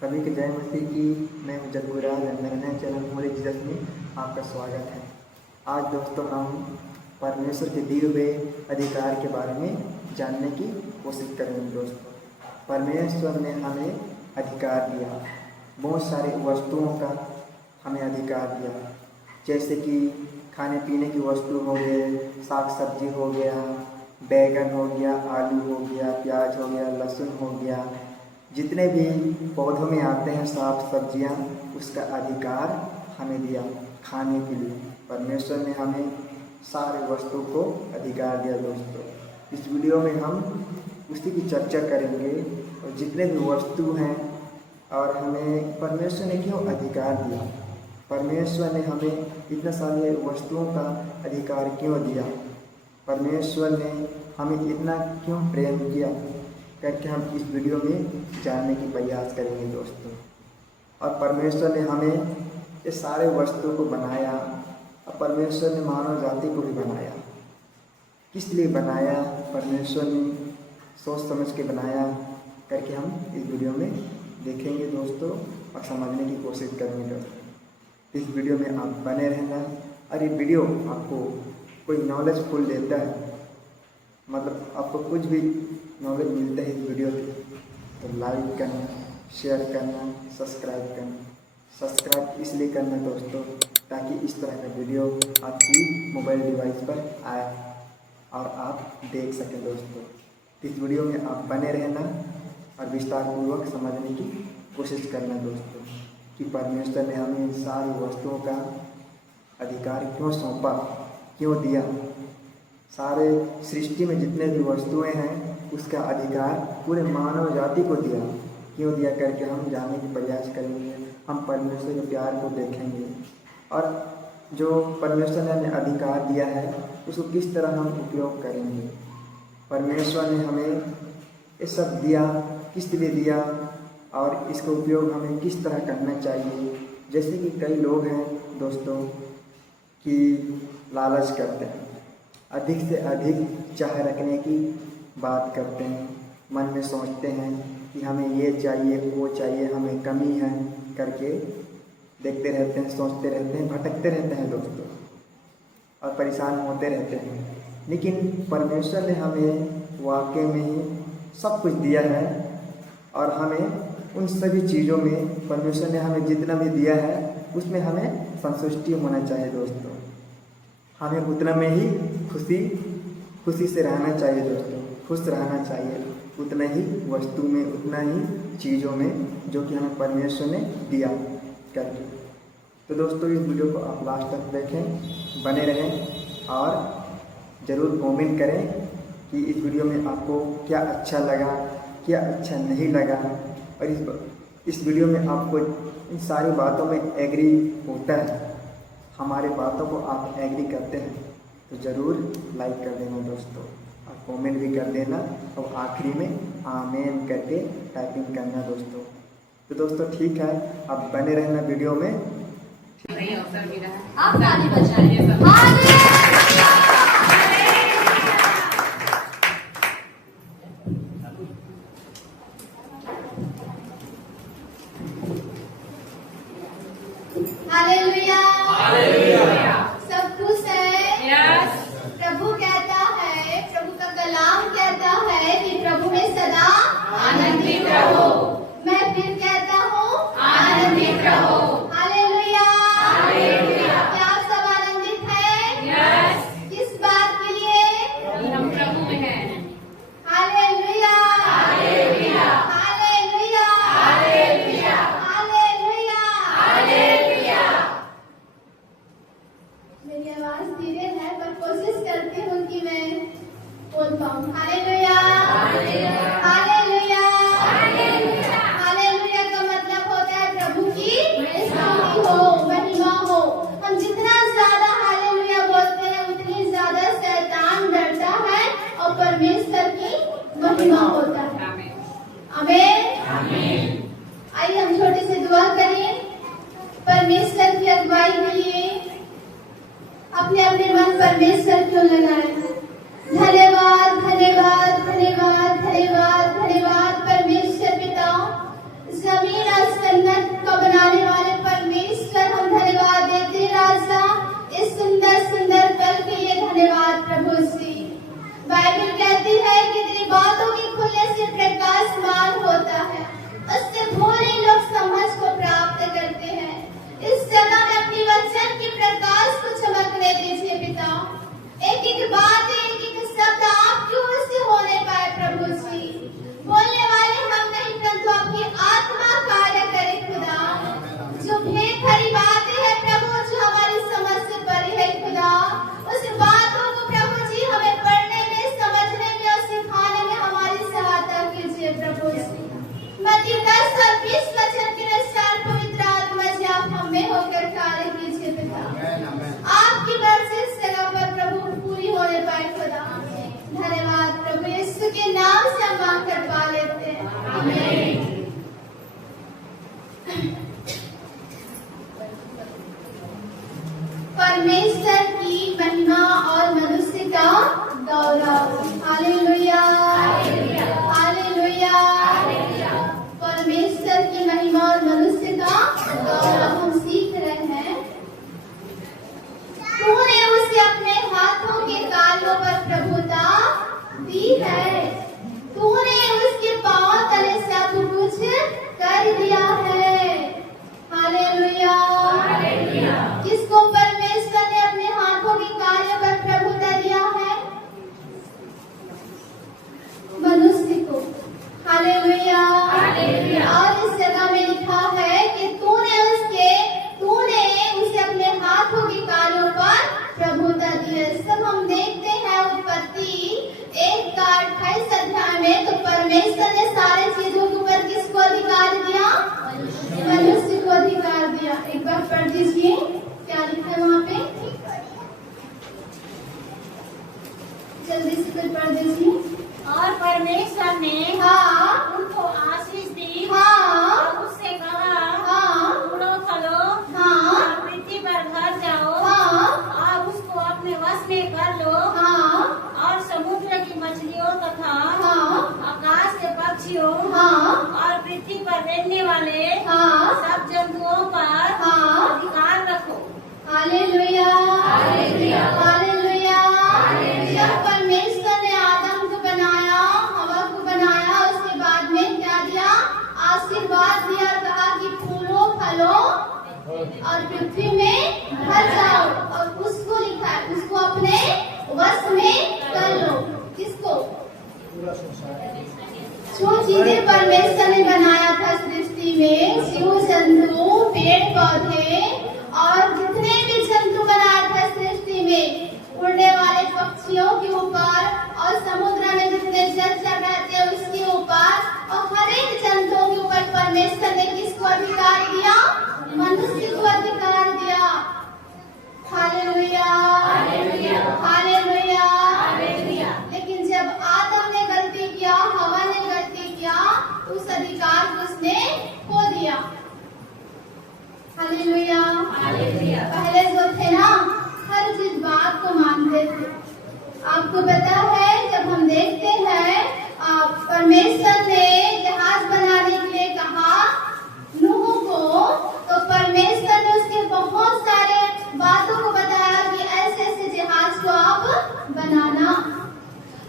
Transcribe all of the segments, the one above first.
सभी के जय मसीह की। मैं हूं जगुराज, मेरा नया चैनल मोरे जीसस में आपका स्वागत है। आज दोस्तों हम परमेश्वर के दिए हुए अधिकार के बारे में जानने की कोशिश करेंगे। दोस्तों, परमेश्वर ने हमें अधिकार दिया, बहुत सारी वस्तुओं का हमें अधिकार दिया, जैसे कि खाने पीने की वस्तु हो गए, साग सब्जी हो गया, बैगन हो गया, आलू हो गया, प्याज हो गया, लहसुन हो गया, जितने भी पौधों में आते हैं साग सब्जियां, उसका अधिकार हमें दिया खाने के लिए। परमेश्वर ने हमें सारे वस्तु को अधिकार दिया। दोस्तों, इस वीडियो में हम उसी की चर्चा करेंगे और जितने भी वस्तु हैं और हमें परमेश्वर ने क्यों अधिकार दिया, परमेश्वर ने हमें इतने सारे वस्तुओं का अधिकार क्यों दिया, परमेश्वर ने हमें इतना क्यों प्रेम किया करके हम इस वीडियो में जानने की प्रयास करेंगे। दोस्तों, और परमेश्वर ने हमें ये सारे वस्तुओं को बनाया और परमेश्वर ने मानव जाति को भी बनाया। किस लिए बनाया, परमेश्वर ने सोच समझ के बनाया करके हम इस वीडियो में देखेंगे दोस्तों, और समझने की कोशिश करेंगे। दोस्तों, इस वीडियो में आप बने रहना। और ये वीडियो आपको कोई नॉलेजफुल देता है, मतलब आपको कुछ भी नॉलेज मिलता है इस वीडियो से, तो लाइक करना, शेयर करना, सब्सक्राइब करना। सब्सक्राइब इसलिए करना दोस्तों ताकि इस तरह का वीडियो आपकी मोबाइल डिवाइस पर आए और आप देख सकें। दोस्तों, इस वीडियो में आप बने रहना और विस्तारपूर्वक समझने की कोशिश करना। दोस्तों, कि परमेश्वर ने हमें सारी वस्तुओं का अधिकार क्यों सौंपा, क्यों दिया, सारे सृष्टि में जितने भी वस्तुएं हैं उसका अधिकार पूरे मानव जाति को दिया, क्यों दिया करके हम जानने की प्रयास करेंगे। हम परमेश्वर के प्यार को देखेंगे और जो परमेश्वर ने हमें अधिकार दिया है उसको किस तरह हम उपयोग करेंगे। परमेश्वर ने हमें ये सब दिया, किस लिए दिया और इसका उपयोग हमें किस तरह करना चाहिए। जैसे कि कई लोग हैं दोस्तों कि लालच करते हैं, अधिक से अधिक चाह रखने की बात करते हैं, मन में सोचते हैं कि हमें ये चाहिए, वो चाहिए, हमें कमी है करके देखते रहते हैं, सोचते रहते हैं, भटकते रहते हैं दोस्तों, और परेशान होते रहते हैं। लेकिन परमेश्वर ने हमें वाकई में ही सब कुछ दिया है और हमें उन सभी चीज़ों में परमेश्वर ने हमें जितना भी दिया है उसमें हमें संतुष्टि होना चाहिए। दोस्तों, हमें उतना में ही खुशी से रहना चाहिए। दोस्तों, खुश रहना चाहिए उतना ही वस्तु में, उतना ही चीज़ों में जो कि हमें परमेश्वर ने दिया करके। तो दोस्तों, इस वीडियो को आप लास्ट तक देखें, बने रहें और ज़रूर कमेंट करें कि इस वीडियो में आपको क्या अच्छा लगा, क्या अच्छा नहीं लगा, और इस वीडियो में आपको इन सारी बातों में एग्री होता है, हमारे बातों को आप एग्री करते हैं तो ज़रूर लाइक कर देना दोस्तों, और कमेंट भी कर देना, और आखिरी में आमीन करके टाइपिंग करना दोस्तों। तो दोस्तों ठीक है, आप बने रहना वीडियो में। आप ताली बजाइए। Hallelujah, hallelujah. सब खुश है? यस। प्रभु कहता है, प्रभु का कलाम कहता है कि प्रभु में सदा आनंदित रहो। मैं फिर कहता हूँ, आनंदित रहो। Hallelujah, hallelujah. क्या आप सब आनंदित हैं? यस। किस बात के लिए? हम प्रभु में हैं। Hallelujah, hallelujah, hallelujah, hallelujah, hallelujah, hallelujah. मेरी आवाज धीरे है पर कोशिश करती हूँ कि मैं बोल पाऊँ। Hallelujah, hallelujah, hallelujah, hallelujah. Hallelujah का मतलब होता है प्रभु की स्तुति हो, महिमा हो। हम जितना ज्यादा हालेलुया बोलते हैं उतनी ज्यादा शैतान डरता है और परमेश्वर की महिमा होता है। आमीन, आमीन। आइए हम छोटी सी दुआ करें परमेश्वर की अगुवाई के लिए। अपने अपने मन परमेश्वर क्यों लगाए। धन्यवाद, धन्यवाद, धन्यवाद, धन्यवाद, धन्यवाद परमेश्वर पिता, जमीन आसमान होता है, उससे भोले लोग समझ को प्राप्त करते हैं। इस जगह में अपनी वचन के प्रकाश को चमकने दीजिए पिता। एक एक बात, एक एक शब्द आपकी ओर से होने पाए प्रभु जी। बोलने वाले हम नहीं, परंतु आपकी आत्मा कार्य करे खुदा। जो भेद भरी बातें हैं प्रभु, जो हमारी समझ से परे है खुदा, उस बातों को प्रभु जी हमें पढ़ने में, समझने में और सिखाने में हमारी सहायता कीजिए प्रभु जी। मत्ती 10 और 20 वचन के अनुसार पवित्र आत्मा जी आप हमें होकर कार्य कीजिए पिता। आपकी मर्जी इस जगह पर प्रभु पूरी होने पाए खुदा। धन्यवाद प्रभु यीशु के नाम से हम मांग कर पा लेते हैं, आमीन। परमेश्वर की महिमा और मनुष्य का गौरव। Hallelujah, hallelujah. परमेश्वर की महिमा और मनुष्य का गौरव हम सीख रहे हैं। तूने उसे अपने हाथों के तालुओं पर प्रभुता दी है, तूने उसके पांव तले सब कुछ कर दिया है। हालेलुया। किसको परमेश्वर ने अपने हाथों के कार्य पर प्रभुता दिया है? मनुष्य को। हालेलुया। और इस जगह में लिखा है कि तूने उसे अपने हाथों के कार्यों पर प्रभुता दी है। सब हम देखते हैं उत्पत्ति 1 का 28 अध्याय में, तो परमेश्वर ने सारे चीजों के ऊपर किसको अधिकार दिया? मनुष्य को अधिकार दिया। एक बार पढ़ दीजिए क्या लिखा है वहाँ पे, जल्दी से कुछ पढ़ दीजिए। और परमेश्वर ने उनको आशीष दी और उससे कहा, उड़ो चलो और पृथ्वी पर भर जाओ और उसको अपने वश में कर लो और समुद्र की मछलियों तथा आकाश के पक्षियों और पृथ्वी पर रहने वाले सब जंतुओं पर अधिकार रखो। Hallelujah, hallelujah, hallelujah. जब परमेश्वर ने आदम को बनाया, हवा को बनाया, उसके बाद में क्या दिया? आशीर्वाद दिया। कहा कि फूलो फलो और पृथ्वी में भर जाओ। और उसको लिखा है, उसको अपने वश में कर लो। किसको? जो चीजें परमेश्वर ने बनाया था सृष्टि में, जीव जंतु, पेड़ पौधे और जितने भी जंतु बनाया था सृष्टि में, उड़ने वाले पक्षियों के ऊपर और समुद्र में जितने जलचर रहते हैं उसके ऊपर और हर एक जंतुओं के ऊपर परमेश्वर ने किसको अधिकार दिया? मनुष्य को अधिकार दिया। Hallelujah, hallelujah, hallelujah. लेकिन जब आदम ने गलती किया, हवा ने गलती किया, उस अधिकार को उसने खो दिया। Hallelujah, hallelujah. पहले जो थे ना, हर चीज बात को मानते थे। आपको पता है जब हम देखते हैं परमेश्वर ने जहाज बनाने के लिए कहा नूह को, तो परमेश्वर ने उसके बहुत सारे बातों को बताया कि ऐसे ऐसे जहाज को आप बनाना।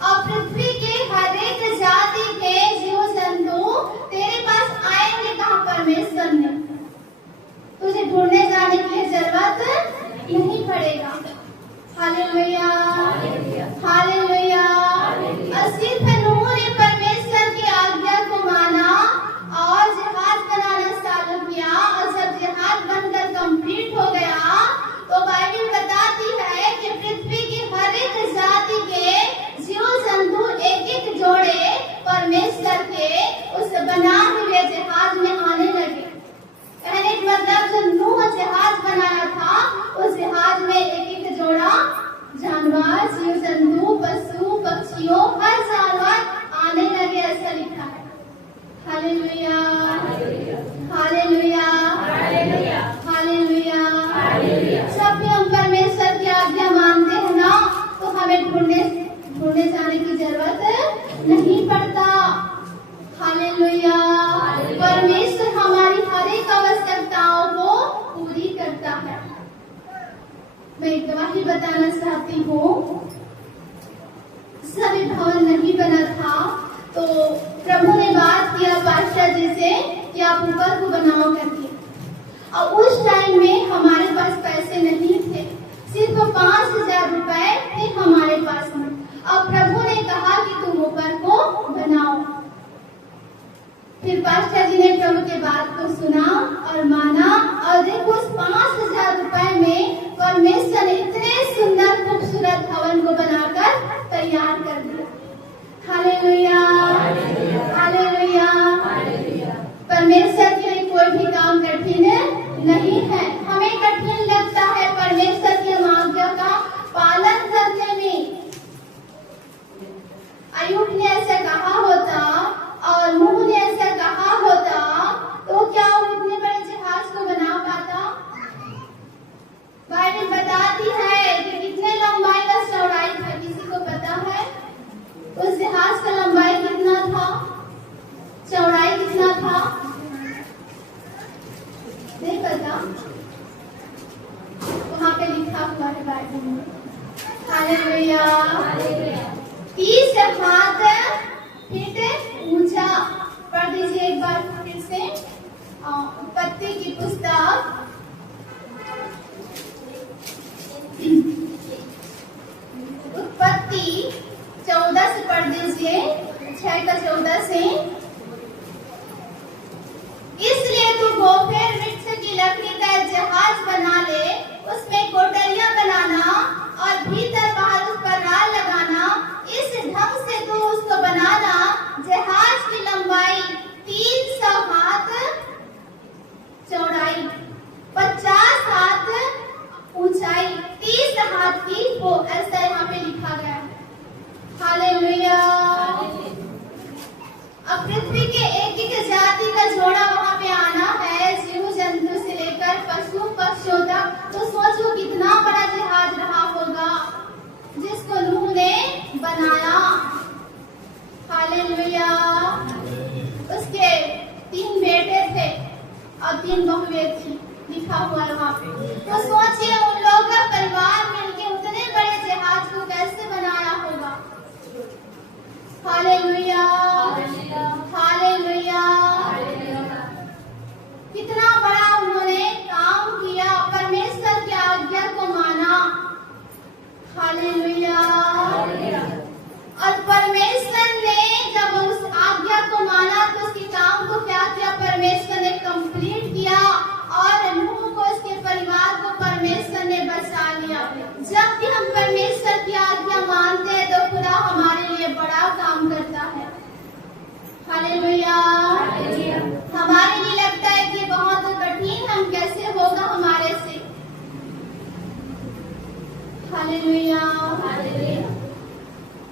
और पृथ्वी के हर एक जाति के जीव जंतु तेरे पास आएंगे। कहा परमेश्वर ने, तुझे ढूंढने जाने की जरूरत नहीं पड़ेगा। Hallelujah, hallelujah. और सिर्फ नूह ने परमेश्वर की आज्ञा को माना और जहाज बनाना चालू किया। और जब जहाज बनकर कंप्लीट हो गया, तो बाइबल बताती है कि पृथ्वी की हर एक जाति के जीव जंतु एक एक जोड़े परमेश्वर के उस बना हुए जहाज में आने लगे। कहने का मतलब जब नूह जहाज बनाया था, उस जहाज में एक एक जोड़ा जानवर, जीव जंतु, पशु पक्षियों, हर जानवर आने लगे, ऐसा लिखा है। Hallelujah, hallelujah, hallelujah, hallelujah. जब भी हम परमेश्वर की आज्ञा मानते हैं ना, तो हमें ढूंढने जाने की जरूरत नहीं पड़ता। हालेलुया। परमेश्वर हमारी हर एक आवश्यकताओं को पूरी करता है। मैं एक गवाही बताना चाहती हूँ। सभी भवन नहीं बना था, तो प्रभु ने बात किया पास्टर जी से कि आप ऊपर को बनाओ करके। और उस टाइम में हमारे पास पैसे नहीं थे, सिर्फ 5,000 रुपए थे हमारे पास में। और प्रभु ने कहा कि तुम ऊपर को बनाओ। फिर पास्टर जी ने प्रभु के बात को सुना और माना, और देखो उस 5,000 रुपए में परमेश्वर ने इतने सुंदर खूबसूरत भवन को बनाकर तैयार कर दिया। Hallelujah, hallelujah. परमेश्वर के लिए कोई भी काम कठिन नहीं है। हमें कठिन लगता है परमेश्वर की आज्ञा का पालन करने में। अय्यूब ने ऐसा कहा होता और नूह ने ऐसा कहा होता तो क्या वो इतने बड़े जहाज को बना पाता? बाइबल बताती है कि कितने लंबाई का चौड़ाई था, किसी को पता है? उस जहाज का लंबाई कितना था, चौड़ाई कितना था? नहीं पता? वहाँ पे लिखा हुआ है बाइबल में। हालेलुया, 30 हाथ फीट ऊंचा। पढ़ दीजिए एक बार फिर से उत्पत्ति की पुस्तक उत्पत्ति 14 से पढ़ दीजिए, 6 का 14 से। इसलिए तू गोफेर वृक्ष की लकड़ी का जहाज बना ले, उसमें कोठरियां बनाना और भीतर बाहर उस पर राल लगाना। इस ढंग से तू उसको बनाना। जहाज की लंबाई 300 हाथ, चौड़ाई 50 हाथ, ऊंचाई 30 हाथ की हो, ऐसा यहाँ पे लिखा गया है। हालेलुया। अब पृथ्वी के एक एक जाति का जोड़ा वहाँ पे आना है, जीव जंतु से लेकर पशु पक्षियों तक। तो सोचो कितना बड़ा जहाज रहा होगा जिसको नूह ने बनाया। हालेलुया। उसके 3 बेटे थे और 3 बहुएं थी, लिखा हुआ है वहाँ पे। तो सोचिए उन लोगों का परिवार मिलके उतने बड़े जहाज को कैसे बनाया होगा। Hallelujah, hallelujah. कितना बड़ा उन्होंने काम किया, परमेश्वर की आज्ञा को माना। हालेलुया। और परमेश्वर ने जब उस आज्ञा को माना तो उसके काम को क्या किया? परमेश्वर ने कंप्लीट किया और नूह को, उसके परिवार को परमेश्वर ने बचा लिया। जब भी हम परमेश्वर की आज्ञा मानते हैं तो खुदा हमारे लिए बड़ा काम करता है। हालेलुया। हमारे लिए लगता है कि बहुत कठिन, हम कैसे होगा हमारे से। हालेलुया।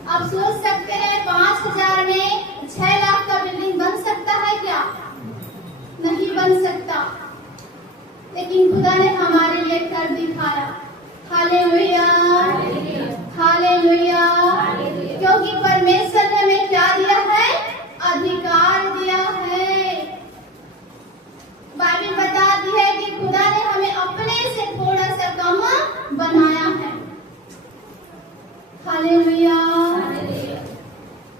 आप सोच सकते हैं 5,000 में 6 लाख का बिल्डिंग बन सकता है क्या? नहीं बन सकता, लेकिन खुदा ने हमारे लिए कर दिखाया। Hallelujah, hallelujah. क्योंकि परमेश्वर ने हमें क्या दिया है? अधिकार दिया है। बाइबल बताती है कि खुदा ने हमें अपने से थोड़ा सा कम बनाया है। हालेलुया।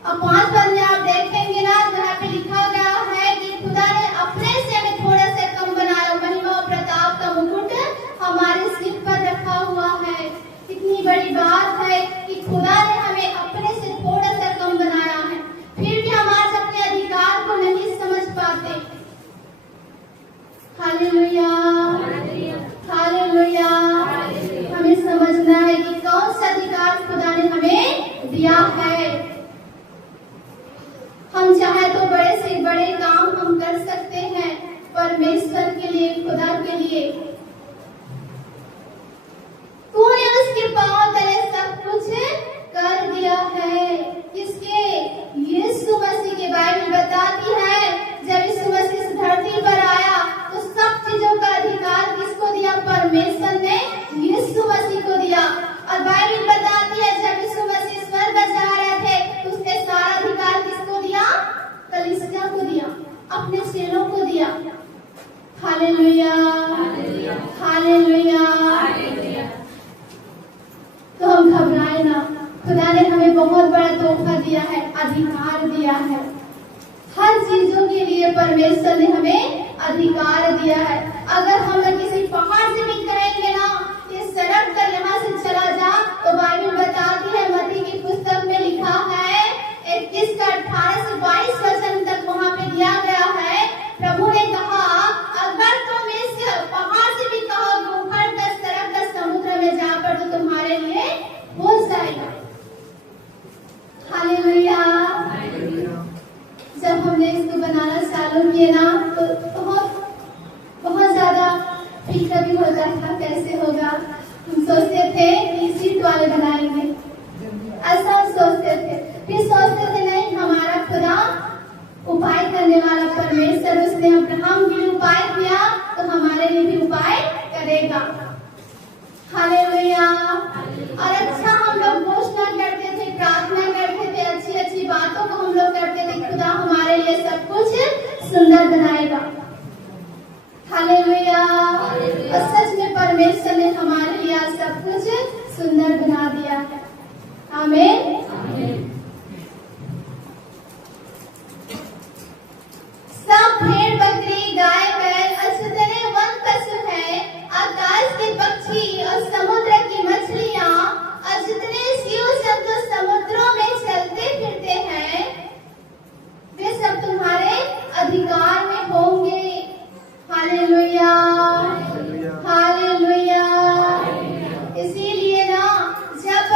अब 5 पद में आप देखेंगे ना तो यहाँ पे लिखा गया है कि खुदा ने अपने से हमें थोड़ा सा कम बनाया। महिमा और प्रताप का मुकुट हमारे सिर पर रखा हुआ है। कितनी बड़ी बात है कि खुदा ने हमें अपने से थोड़ा सा कम बनाया है, फिर भी हम आज अपने अधिकार को नहीं समझ पाते। Hallelujah, hallelujah. हमें समझना है कि कौन सा अधिकार खुदा ने हमें दिया है। हम चाहे तो बड़े से बड़े काम हम कर सकते हैं परमेश्वर के लिए, खुदा के लिए। तूने उसके पांव तले सब कुछ कर दिया है। किसके? यीशु मसीह के। बाइबल बताती है जब यीशु मसीह इस धरती पर आया तो सब चीजों का अधिकार किसको दिया? परमेश्वर ने यीशु मसीह को दिया। और बाइबल बताती है जब यीशु मसीह स्वर्ग जा रहे थे तो उसने सारा अधिकार किसको दिया? कलीसिया को दिया, अपने चेलों को दिया। Hallelujah, hallelujah. तो हम घबराए ना, खुदा ने हमें बहुत बड़ा तोहफा दिया है, अधिकार दिया है। परमेश्वर ने हमें अधिकार दिया है। अगर हम किसी पहाड़ से भी कहेंगे ना कि सड़क कर यहाँ से चला जा, तो बाइबल बताती है, मत्ती की पुस्तक में लिखा है 21 का 18 से 22 वचन तक वहाँ पे दिया गया है। प्रभु ने कहा, अगर तुम इस पहाड़ से भी कहो कि उखड़ कर सड़क कर समुद्र में जा पड़, तो तुम्हारे लिए हो जाएगा। हालेलुया। जब हमने इसको बनाना चालू किया ना, तो बहुत ज्यादा फिक्र भी होता था कैसे होगा। हम सोचते थे कि सीट वाले बनाएंगे, ऐसा हम सोचते थे। फिर सोचते थे नहीं, हमारा खुदा उपाय करने वाला परमेश्वर, उसने अब्राहम के लिए उपाय किया तो हमारे लिए भी उपाय करेगा। हालेलुया। और अच्छा हम लोग घोषणा करते थे, प्रार्थना करते थे, अच्छी अच्छी बातों को हम लोग करते थे, खुदा हमारे लिए सब कुछ सुंदर बनाएगा। हालेलुया। और सच में परमेश्वर ने हमारे लिए सब कुछ सुंदर बना दिया है। आमीन। सब भेड़ बकरी गाय बैल और जितने वन पशु है, आकाश के पक्षी और समुद्र की मछलियां और जितने जीव जंतु समुद्रों में चलते फिरते हैं, वे सब तुम्हारे अधिकार में होंगे। Hallelujah, hallelujah. इसीलिए ना जब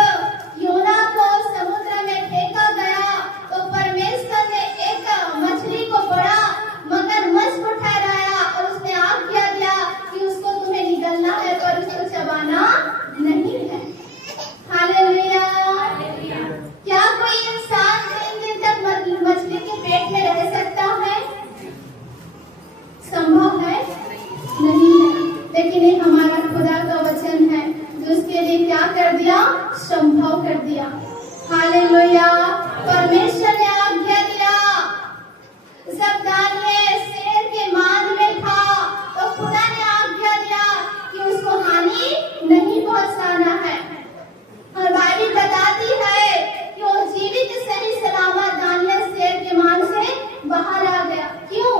योना को समुद्र में फेंका गया तो परमेश्वर ने एक मछली को बड़ा मगरमच्छ को ठहराया और उसने आज्ञा दिया कि उसको तुम्हें निगलना है पर उसको चबाना नहीं है। हालेलुया। क्या कोई इंसान 3 दिन तक मछली के पेट में रह सकता है? संभव है? नहीं है। लेकिन ये हमारा खुदा का वचन है जो उसके लिए क्या कर दिया? संभव कर दिया। हालेलुया। परमेश्वर ने आज्ञा दिया। जब दानियेल शेर के मान में था तो खुदा ने आज्ञा दिया कि उसको हानि नहीं पहुंचाना है। और बाइबल बताती है कि वो जीवित सही सलामत दानियेल शेर के मान से बाहर आ गया। क्यों?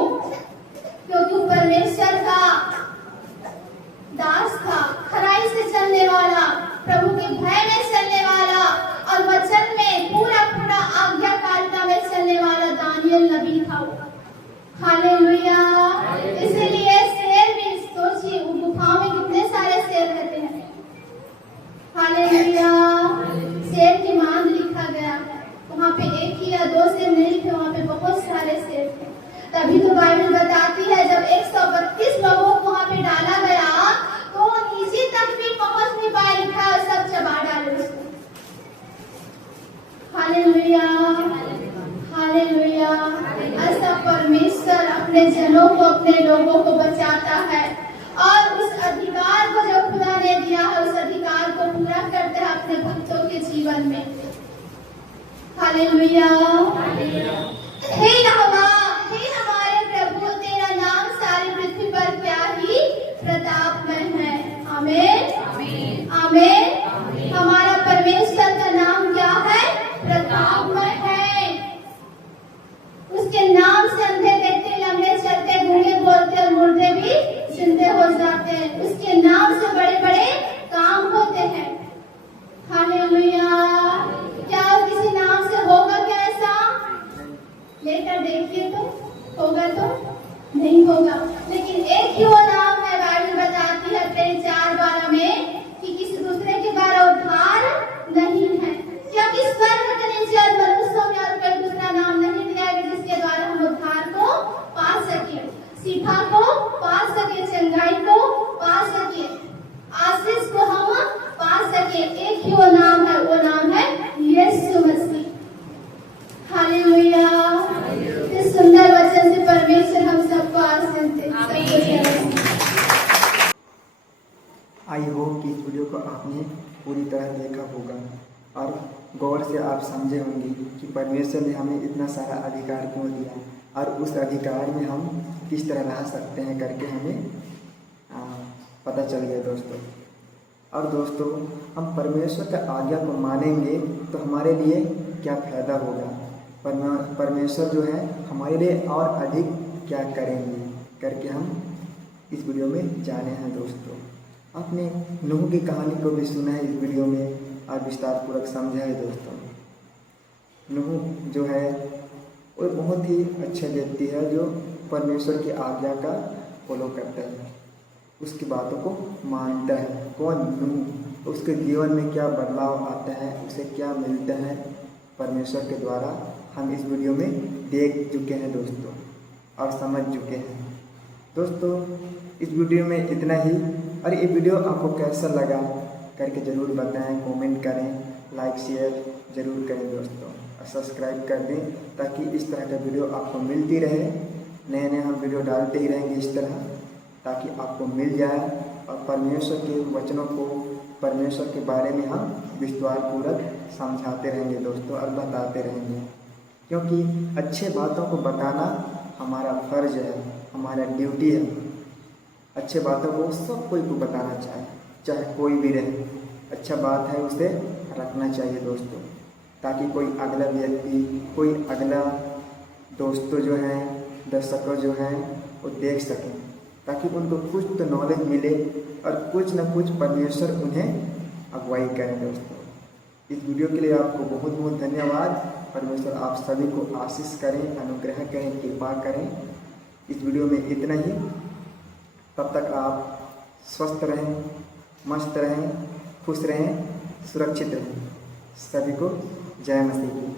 क्योंकि परमेश्वर का दास था, खराई से चलने वाला, प्रभु के भय में चलने वाला और वचन में पूरा पूरा आज्ञाकारिता में चलने वाला दानियेल नबी था। हालेलुया। इसलिए शेर भी, सोचिए वो गुफा में कितने सारे शेर रहते हैं। हालेलुया। शेर की मान लिखा गया है, वहाँ पे 1 ही या 2 शेर नहीं थे, वहाँ पे बहुत सारे शेर थे। तभी तो बाइबल बताती है जब 132 लोगों को वहाँ पे डाला गया तो नीचे तक भी पहुंच नहीं पाए, लिखा और सब चबा डाले उसको। Hallelujah, hallelujah. ऐसा परमेश्वर अपने जनों को, अपने लोगों को बचाता है और उस अधिकार को जो खुदा ने दिया है उस अधिकार को पूरा करता है अपने भक्तों के जीवन में। हालेलुया। हे यहोवा, हे हमारे प्रभु, तेरा नाम सारी पृथ्वी पर क्या ही प्रतापमय है। आमीन, आमीन। हमारा परमेश्वर का नाम क्या है? प्रतापमय है। उसके नाम से अंधे देखते, लंगड़े चलते, गूंगे बोलते और मुर्दे भी जिंदे हो जाते हैं। उसके नाम से बड़े बड़े काम होते हैं। हालेलुया। क्या किसी नाम से होगा क्या ऐसा? लेकर देखिए तो होगा तो नहीं होगा। लेकिन एक ही वो नाम है, बाइबल बताती है 4:12 में कि किसी दूसरे के द्वारा उद्धार नहीं है, क्योंकि स्वर्ग के नीचे और मनुष्यों में और कोई दूसरा नाम नहीं दिया है जिसके द्वारा हम उद्धार को पा सके, शिफा को पा सके, चंगाई को पा सके, आशीष को हम पा सके। एक ही वो नाम है, वो नाम है यीशु मसीह। हालेलुया। इस सुंदर वचन से परमेश्वर हम सबको आशीष दे। आई होप कि इस वीडियो को आपने पूरी तरह देखा होगा और गौर से आप समझे होंगे कि परमेश्वर ने हमें इतना सारा अधिकार क्यों दिया और उस अधिकार में हम किस तरह रह सकते हैं करके हमें पता चल गया दोस्तों। और दोस्तों, हम परमेश्वर का आज्ञा को मानेंगे तो हमारे लिए क्या फ़ायदा होगा। परमेश्वर जो है हमारे लिए और अधिक क्या करेंगे करके हम इस वीडियो में जाने हैं दोस्तों। आपने नूह की कहानी को भी सुना है इस वीडियो में और विस्तार पूर्वक समझा है दोस्तों। नूह जो है वो बहुत ही अच्छे व्यक्ति है जो परमेश्वर की आज्ञा का फॉलो करता है, उसकी बातों को मानता है। कौन? नूह। तो उसके जीवन में क्या बदलाव आता है, उसे क्या मिलता है परमेश्वर के द्वारा, हम इस वीडियो में देख चुके हैं दोस्तों और समझ चुके हैं दोस्तों। इस वीडियो में इतना ही। और ये वीडियो आपको कैसा लगा करके ज़रूर बताएं, कमेंट करें, लाइक शेयर ज़रूर करें दोस्तों और सब्सक्राइब कर दें ताकि इस तरह का वीडियो आपको मिलती रहे। नए नए हम वीडियो डालते ही रहेंगे इस तरह, ताकि आपको मिल जाए और परमेश्वर के वचनों को, परमेश्वर के बारे में हम विस्तारपूर्वक समझाते रहेंगे दोस्तों और बताते रहेंगे, क्योंकि अच्छे बातों को बताना हमारा फर्ज है, हमारा ड्यूटी है। अच्छे बातों को सब कोई को बताना चाहिए, चाहे कोई भी रहे। अच्छा बात है उसे रखना चाहिए दोस्तों, ताकि कोई अगला व्यक्ति, कोई अगला दोस्तों जो हैं, दर्शकों जो हैं वो देख सकें, ताकि उनको कुछ तो नॉलेज मिले और कुछ न कुछ परमेश्वर उन्हें अगुवाई करें दोस्तों। इस वीडियो के लिए आपको बहुत बहुत धन्यवाद। परमेश्वर आप सभी को आशीष करें, अनुग्रह करें, कृपा करें। इस वीडियो में इतना ही। तब तक आप स्वस्थ रहें, मस्त रहें, खुश रहें, सुरक्षित रहें। सभी को जय मसीह।